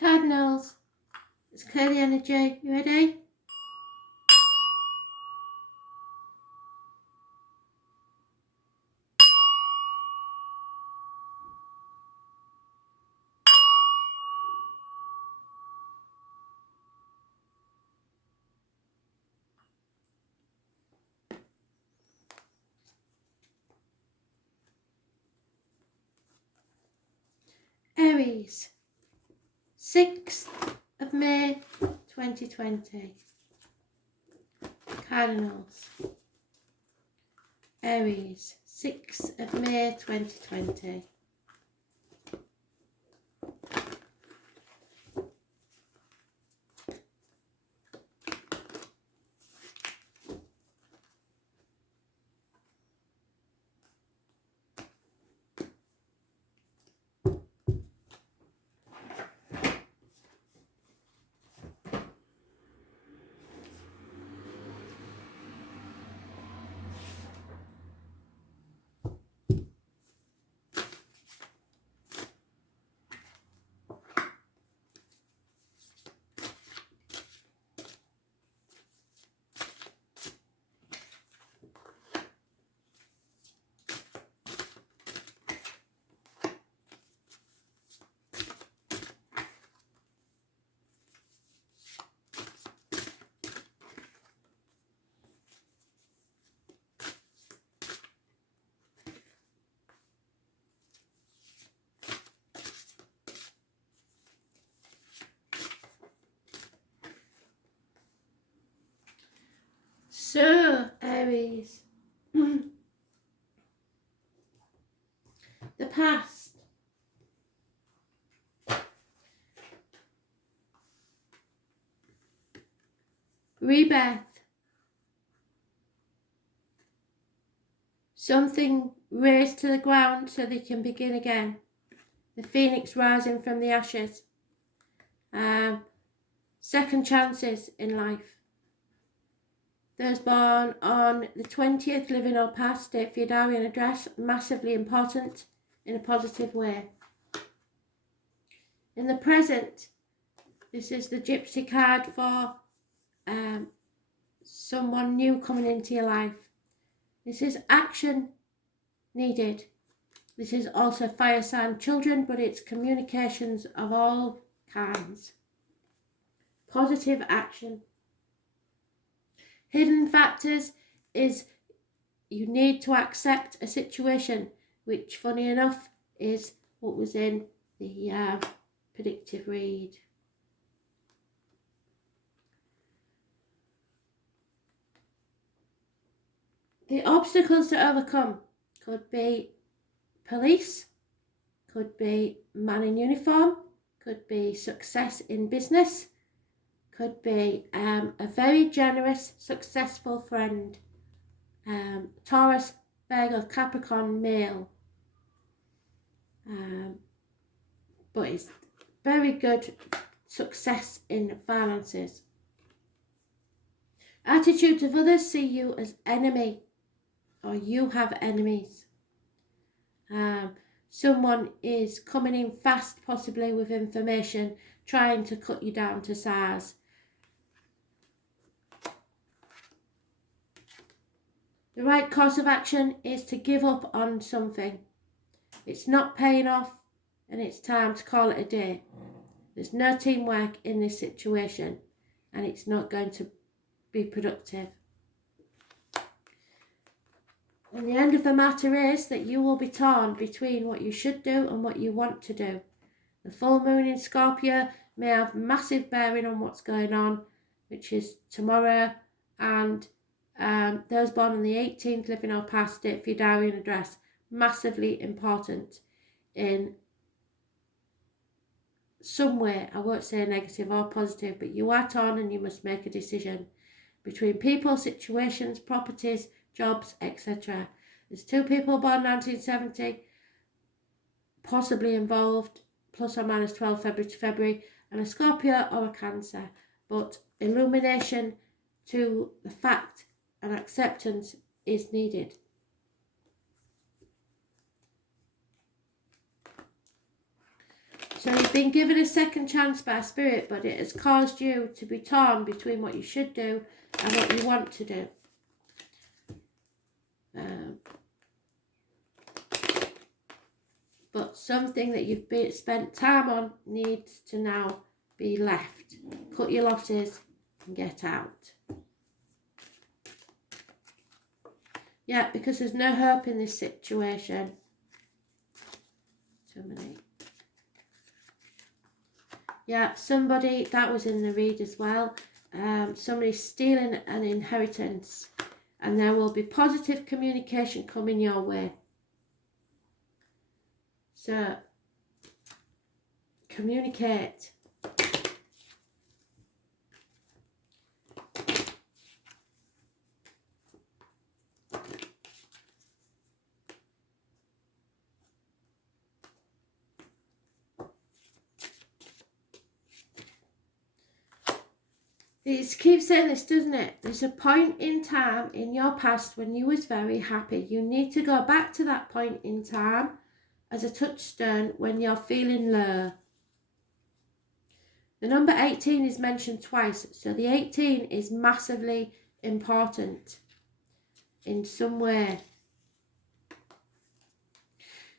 Cardinals, let's clear the energy. You ready? Aries, 6th of May 2020. Cardinals, Aries, 6th of May 2020. So, Aries, the past. Rebirth. Something raised to the ground so they can begin again. The phoenix rising from the ashes. Second chances in life. Those born on the 20th, living or past, date for your diary and address, massively important in a positive way. In the present, this is the Gypsy card for someone new coming into your life. This is action needed. This is also fire sign children, but it's communications of all kinds. Positive action. Hidden factors is you need to accept a situation, which, funny enough, is what was in the predictive read. The obstacles to overcome could be police, could be man in uniform, could be success in business, could be a very generous, successful friend, Taurus, Virgo, Capricorn, male. But it's very good success in finances. Attitudes of others see you as enemy, or you have enemies. Someone is coming in fast, possibly with information, trying to cut you down to size. The right course of action is to give up on something. It's not paying off and it's time to call it a day. There's no teamwork in this situation and it's not going to be productive. And the end of the matter is that you will be torn between what you should do and what you want to do. The full moon in Scorpio may have massive bearing on what's going on, which is tomorrow, and those born on the 18th, living or past, date for your diary and address, massively important in some way. I won't say negative or positive, but you are torn and you must make a decision between people, situations, properties, jobs, etc. There's 2 people born 1970, possibly involved, plus or minus 12 February to February, and a Scorpio or a Cancer. But illumination to the fact and acceptance is needed. So you've been given a second chance by Spirit, but it has caused you to be torn between what you should do and what you want to do. But something that you've spent time on needs to now be left. Cut your losses and get out. Yeah, because there's no hope in this situation. Too many. Yeah, somebody, that was in the read as well. Somebody's stealing an inheritance, and there will be positive communication coming your way. So, communicate. It keeps saying this, doesn't it? There's a point in time in your past when you was very happy. You need to go back to that point in time as a touchstone when you're feeling low. The number 18 is mentioned twice, so the 18 is massively important in some way.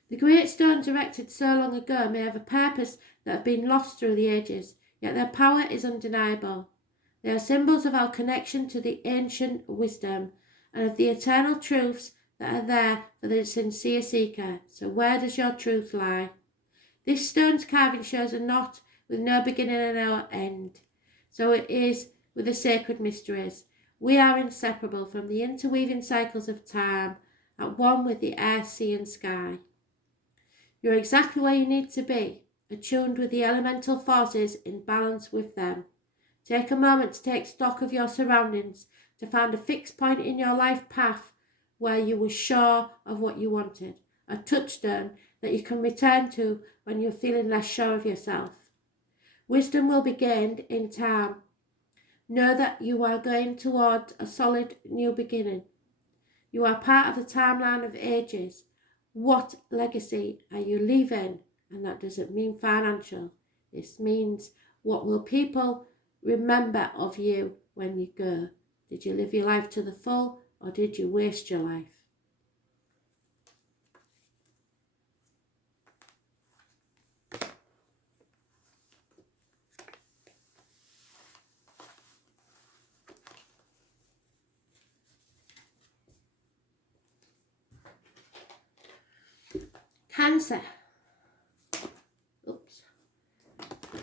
The great stones erected so long ago may have a purpose that have been lost through the ages, yet their power is undeniable. They are symbols of our connection to the ancient wisdom and of the eternal truths that are there for the sincere seeker. So where does your truth lie? This stone's carving shows a knot with no beginning and no end. So it is with the sacred mysteries. We are inseparable from the interweaving cycles of time, at one with the air, sea and sky. You're exactly where you need to be, attuned with the elemental forces in balance with them. Take a moment to take stock of your surroundings, to find a fixed point in your life path where you were sure of what you wanted, a touchstone that you can return to when you're feeling less sure of yourself. Wisdom will be gained in time. Know that you are going toward a solid new beginning. You are part of the timeline of ages. What legacy are you leaving? And that doesn't mean financial. This means, what will people remember of you when you go? Did you live your life to the full, or did you waste your life? Cancer.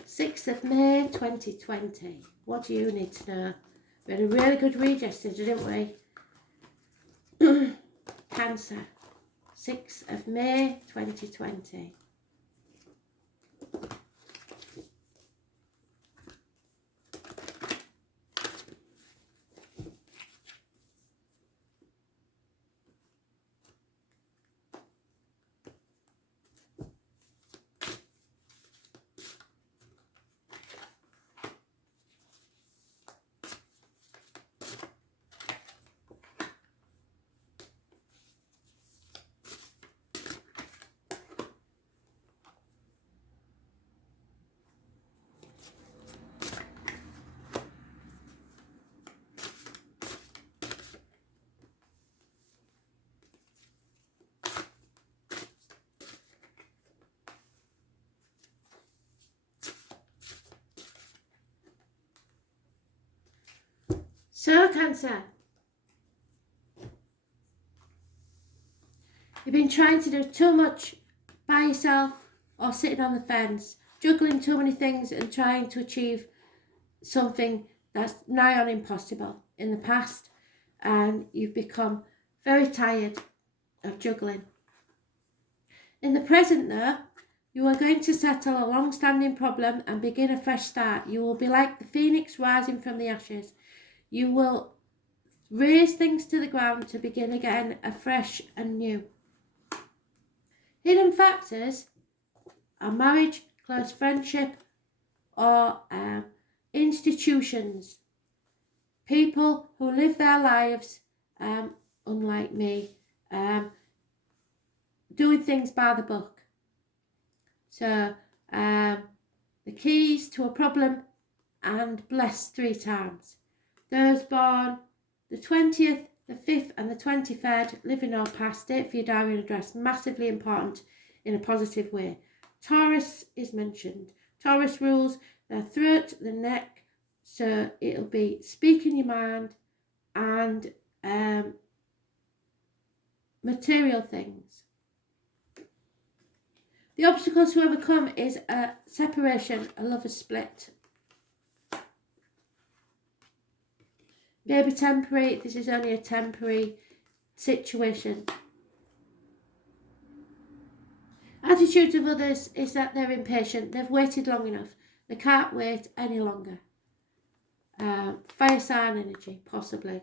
6th of May 2020. What do you need to know? We had a really good read yesterday, didn't we? Cancer. 6th of May 2020. So, Cancer, you've been trying to do too much by yourself or sitting on the fence, juggling too many things and trying to achieve something that's nigh on impossible in the past, and you've become very tired of juggling. In the present, though, you are going to settle a long-standing problem and begin a fresh start. You will be like the phoenix rising from the ashes. You will raise things to the ground to begin again afresh and new. Hidden factors are marriage, close friendship, or institutions. People who live their lives, unlike me, doing things by the book. So the keys to a problem, and blessed 3 times. Those born the 20th, the 5th and the 23rd, living or past, date for your diary and address, massively important in a positive way. Taurus is mentioned. Taurus rules the throat, the neck, so it'll be speaking your mind and material things. The obstacles to overcome is a separation, a lover's split. Maybe temporary, this is only a temporary situation. Attitudes of others is that they're impatient, they've waited long enough, they can't wait any longer. Fire sign energy, possibly.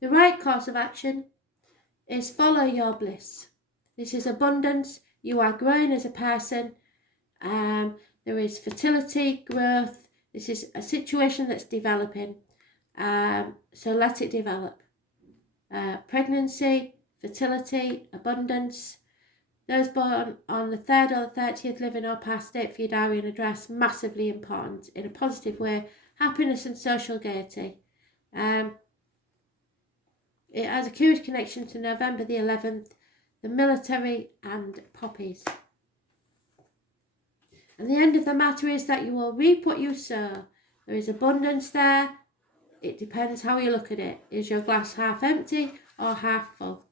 The right course of action is follow your bliss. This is abundance, you are growing as a person, there is fertility, growth, this is a situation that's developing, so let it develop. Pregnancy, fertility, abundance. Those born on the 3rd or the 30th, living or past, date for your diary and address, massively important in a positive way. Happiness and social gaiety. It has a curious connection to November the 11th, the military and poppies. And the end of the matter is that you will reap what you sow. There is abundance there. It depends how you look at it. Is your glass half empty or half full?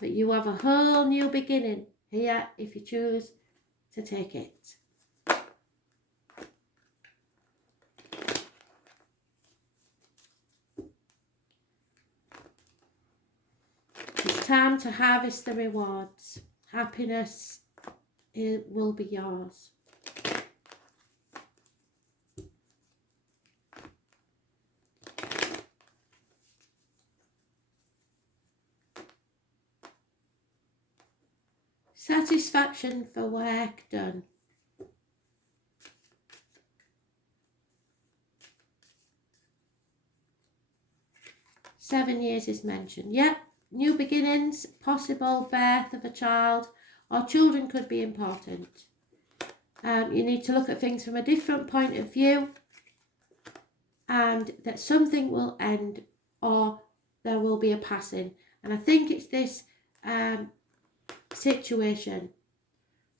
But you have a whole new beginning here if you choose to take it. It's time to harvest the rewards. Happiness, it will be yours. Satisfaction for work done. Seven years is mentioned. Yep, new beginnings, possible birth of a child, or children could be important. You need to look at things from a different point of view, and that something will end or there will be a passing. And I think it's this situation.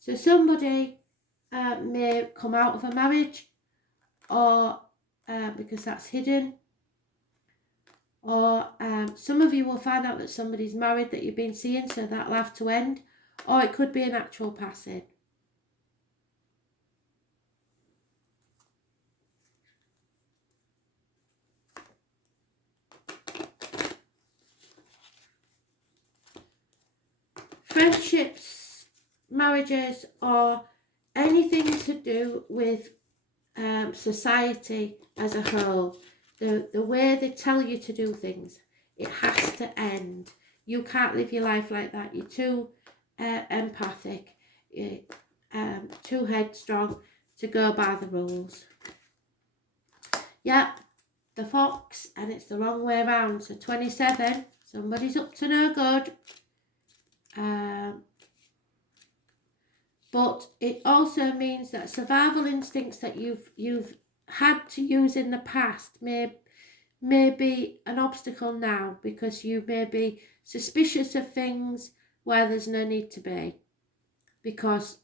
So somebody may come out of a marriage, or because that's hidden, or some of you will find out that somebody's married that you've been seeing, so that'll have to end, or it could be an actual passing. Friendships, marriages, or anything to do with society as a whole. The way they tell you to do things, it has to end. You can't live your life like that. You're too empathic, too headstrong to go by the rules. Yeah, the fox, and it's the wrong way around. So 27, somebody's up to no good. But it also means that survival instincts that you've had to use in the past may be an obstacle now, because you may be suspicious of things where there's no need to be. Because,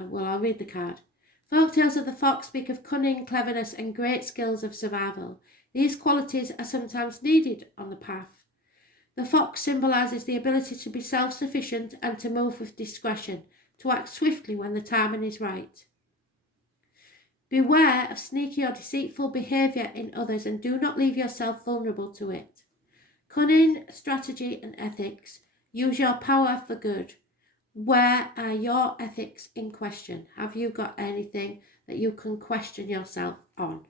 well, I'll read the card. Folktales of the fox speak of cunning, cleverness and great skills of survival. These qualities are sometimes needed on the path. The fox symbolises the ability to be self-sufficient and to move with discretion, to act swiftly when the timing is right. Beware of sneaky or deceitful behaviour in others, and do not leave yourself vulnerable to it. Cunning, strategy and ethics. Use your power for good. Where are your ethics in question? Have you got anything that you can question yourself on?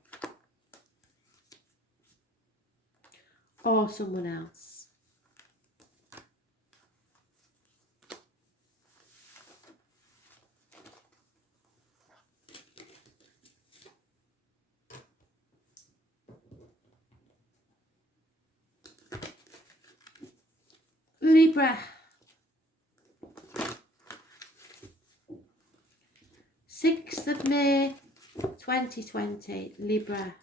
Or someone else? Libra. May 2020, Libra.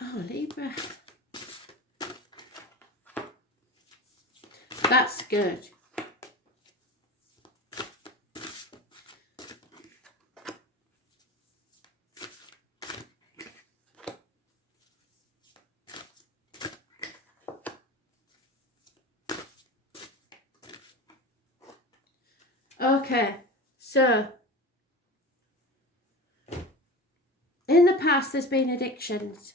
Oh, Libra. That's good. Okay, so in the past there's been addictions.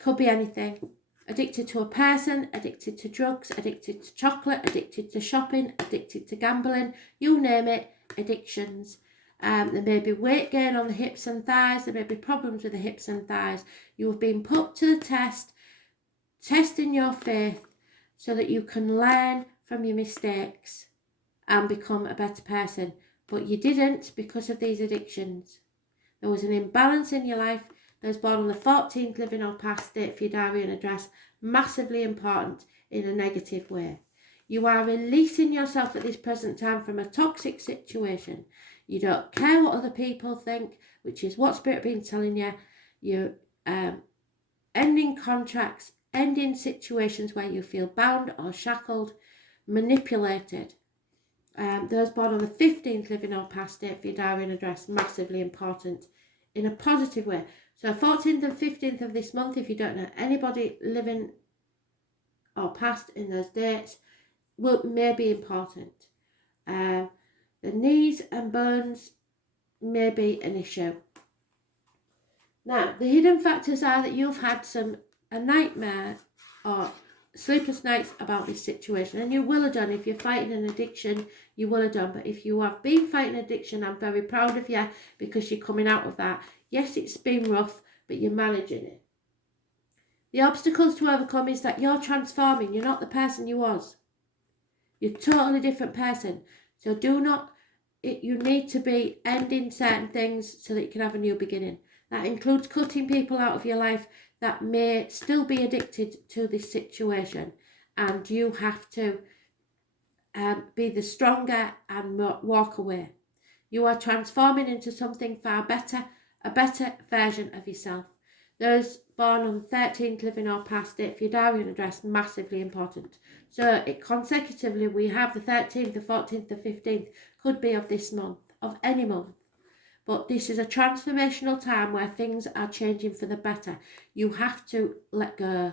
Could be anything. Addicted to a person, addicted to drugs, addicted to chocolate, addicted to shopping, addicted to gambling, you name it, addictions. There may be weight gain on the hips and thighs, there may be problems with the hips and thighs. You have been put to the test, testing your faith so that you can learn from your mistakes and become a better person. But you didn't because of these addictions. There was an imbalance in your life. Those born on the 14th, living or past, date for your diary and address, massively important in a negative way. You are releasing yourself at this present time from a toxic situation. You don't care what other people think, which is what Spirit been telling you. You're ending contracts, ending situations where you feel bound or shackled, manipulated. Those born on the 15th, living or past, date for your diary and address, massively important in a positive way. So 14th and 15th of this month, if you don't know anybody living or past in those dates, may be important. The knees and bones may be an issue. Now, the hidden factors are that you've had a nightmare or sleepless nights about this situation, and you will have done. If you're fighting an addiction, you will have done. But if you have been fighting addiction, I'm very proud of you because you're coming out of that. Yes, it's been rough, but you're managing it. The obstacles to overcome is that you're transforming. You're not the person you was. You're a totally different person. So you need to be ending certain things so that you can have a new beginning. That includes cutting people out of your life that may still be addicted to this situation. And you have to be the stronger and walk away. You are transforming into something far better, a better version of yourself. Those born on the 13th, living or past, date for your diary and address, massively important. So consecutively we have the 13th, the 14th, the 15th, could be of this month, of any month. But this is a transformational time where things are changing for the better. You have to let go.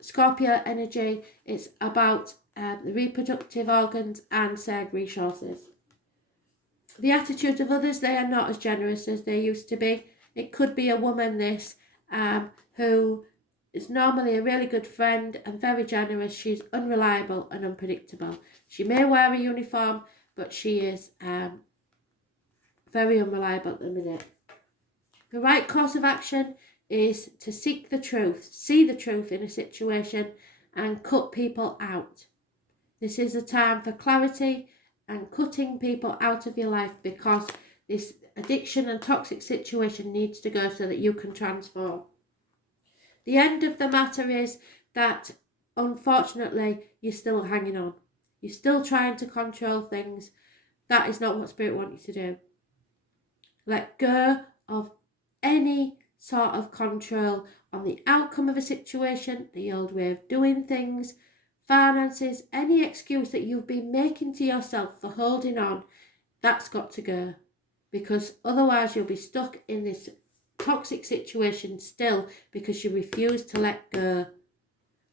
Scorpio energy, it's about the reproductive organs and shared resources. The attitude of others, they are not as generous as they used to be. It could be a woman, who is normally a really good friend and very generous. She's unreliable and unpredictable. She may wear a uniform, but she is very unreliable at the minute. The right course of action is to seek the truth, see the truth in a situation and cut people out. This is a time for clarity and cutting people out of your life because this addiction and toxic situation needs to go so that you can transform. The end of the matter is that unfortunately you're still hanging on. You're still trying to control things. That is not what Spirit wants you to do. Let go of any sort of control on the outcome of a situation, the old way of doing things, finances, any excuse that you've been making to yourself for holding on, that's got to go. Because otherwise you'll be stuck in this toxic situation still because you refuse to let go.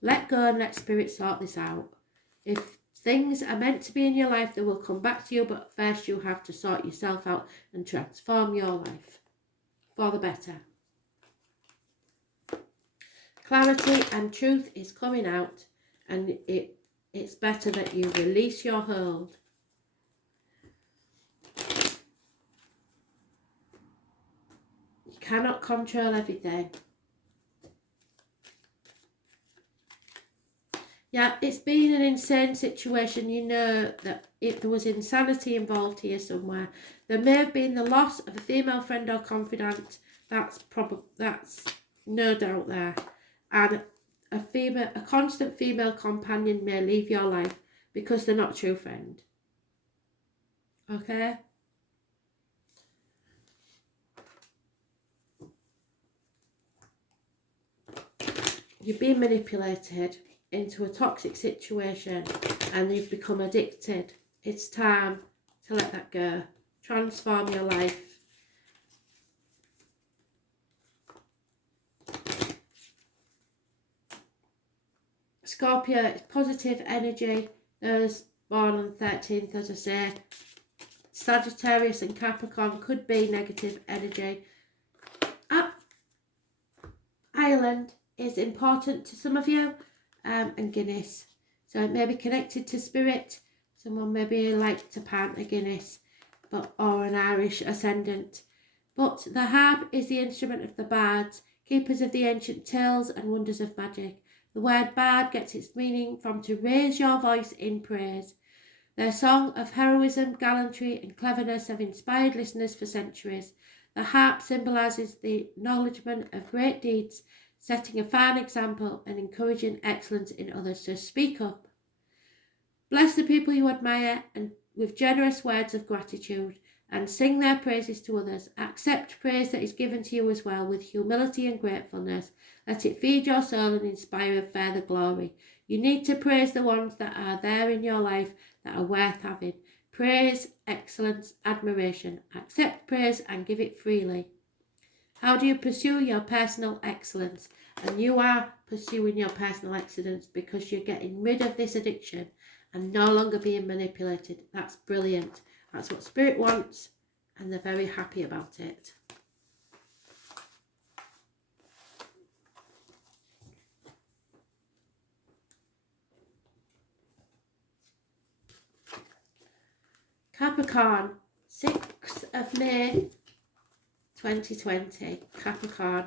Let go and let Spirit sort this out. If things are meant to be in your life, they will come back to you, but first you have to sort yourself out and transform your life for the better. Clarity and truth is coming out, and it's better that you release your hold. You cannot control everything. Yeah, it's been an insane situation. You know that if there was insanity involved here somewhere, there may have been the loss of a female friend or confidant. That's no doubt there, and a constant female companion may leave your life because they're not a true friend. Okay. You've been manipulated into a toxic situation and you've become addicted. It's time to let that go. Transform your life. Scorpio, it's positive energy. Those born on the 13th, as I say. Sagittarius and Capricorn could be negative energy. Ireland is important to some of you, and Guinness. So it may be connected to spirit. Someone maybe like to pant a Guinness, or an Irish ascendant. But the harp is the instrument of the bards, keepers of the ancient tales and wonders of magic. The word bard gets its meaning from to raise your voice in praise. Their song of heroism, gallantry and cleverness have inspired listeners for centuries. The harp symbolises the acknowledgement of great deeds, setting a fine example and encouraging excellence in others. So speak up. Bless the people you admire and with generous words of gratitude, and sing their praises to others. Accept praise that is given to you as well with humility and gratefulness. Let it feed your soul and inspire further glory. You need to praise the ones that are there in your life that are worth having. Praise, excellence, admiration. Accept praise and give it freely. How do you pursue your personal excellence? And you are pursuing your personal excellence because you're getting rid of this addiction and no longer being manipulated. That's brilliant. That's what Spirit wants, and they're very happy about it. Capricorn, 6th of May 2020. Capricorn.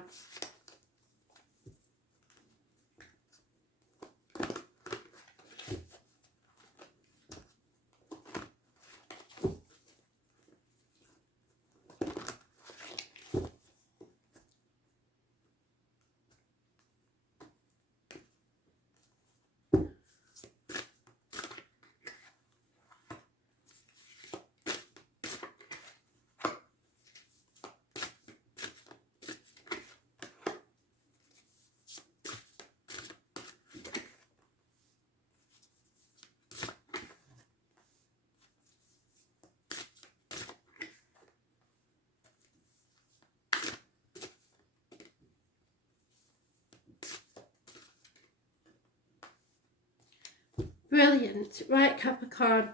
Brilliant. Right, Capricorn.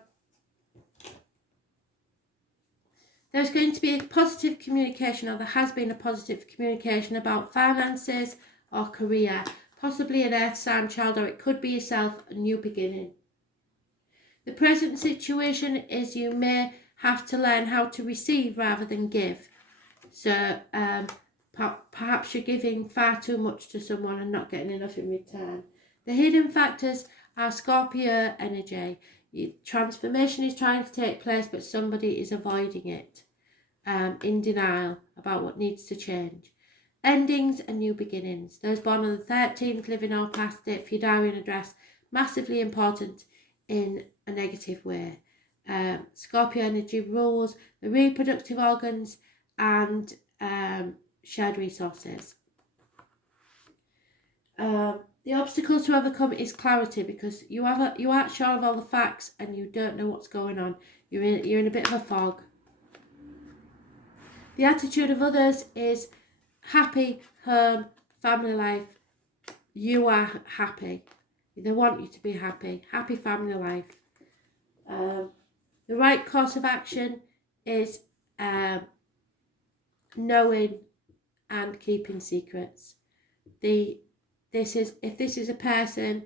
There's going to be a positive communication, or there has been a positive communication about finances or career, possibly an earth sign child, or it could be yourself, a new beginning. The present situation is you may have to learn how to receive rather than give. So perhaps you're giving far too much to someone and not getting enough in return. The hidden factors are Scorpio energy. Transformation is trying to take place, but somebody is avoiding it, in denial about what needs to change. Endings and new beginnings. Those born on the 13th, living or past it for your diary and address, massively important in a negative way. Scorpio energy rules the reproductive organs and shared resources. The obstacle to overcome is clarity, because you aren't sure of all the facts and you don't know what's going on. You're in a bit of a fog. The attitude of others is happy, home, family life. You are happy. They want you to be happy. Happy family life. The right course of action is knowing and keeping secrets. If this is a person